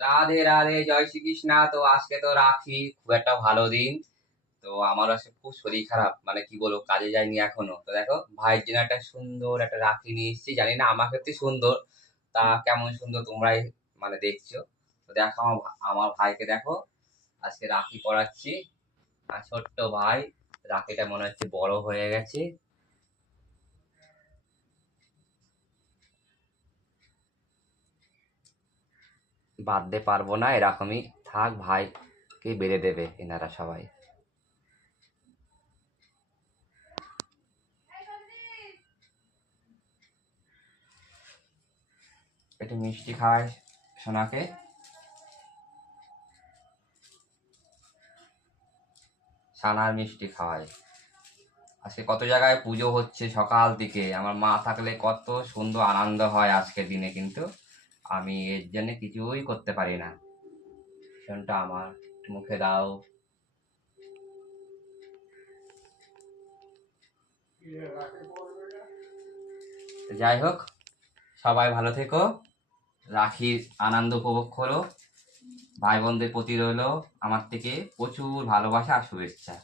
রাধে রাধে, জয় শ্রীকৃষ্ণা। তো আজকে তো রাখি, খুব একটা ভালো দিন। তো আমার আজকে খুব শরীর খারাপ, মানে কি বলবো, কাজে যাইনি এখনো। তো দেখো ভাইয়ের জন্য একটা সুন্দর একটা রাখি নিয়ে এসেছি। জানি না আমার ক্ষেত্রে সুন্দর, তা কেমন সুন্দর তোমরাই মানে দেখছো। তো দেখো আমার ভাইকে দেখো, আজকে রাখি পরাচ্ছি। আর ছোট্ট ভাই, রাখিটা মনে হচ্ছে বড় হয়ে গেছে। বাঁধতে পারবো না, এরকমই থাক, ভাইকে বেঁধে দেবে এনারা সবাই। একটু মিষ্টি খায় সোনাকে। ছানার মিষ্টি খাওয়ায়। আজকে কত জায়গায় পুজো হচ্ছে সকাল থেকে, আমার মা থাকলে কত সুন্দর আনন্দ হয় আজকের দিনে, কিন্তু আমি এর জন্য কিছুই করতে পারি না। ভীষণটা আমার, মুখে দাও। যাই হোক, সবাই ভালো থেকো, রাখির আনন্দ উপভোগ করো। ভাই বোনদের প্রতি রইলো আমার থেকে প্রচুর ভালোবাসা আর শুভেচ্ছা।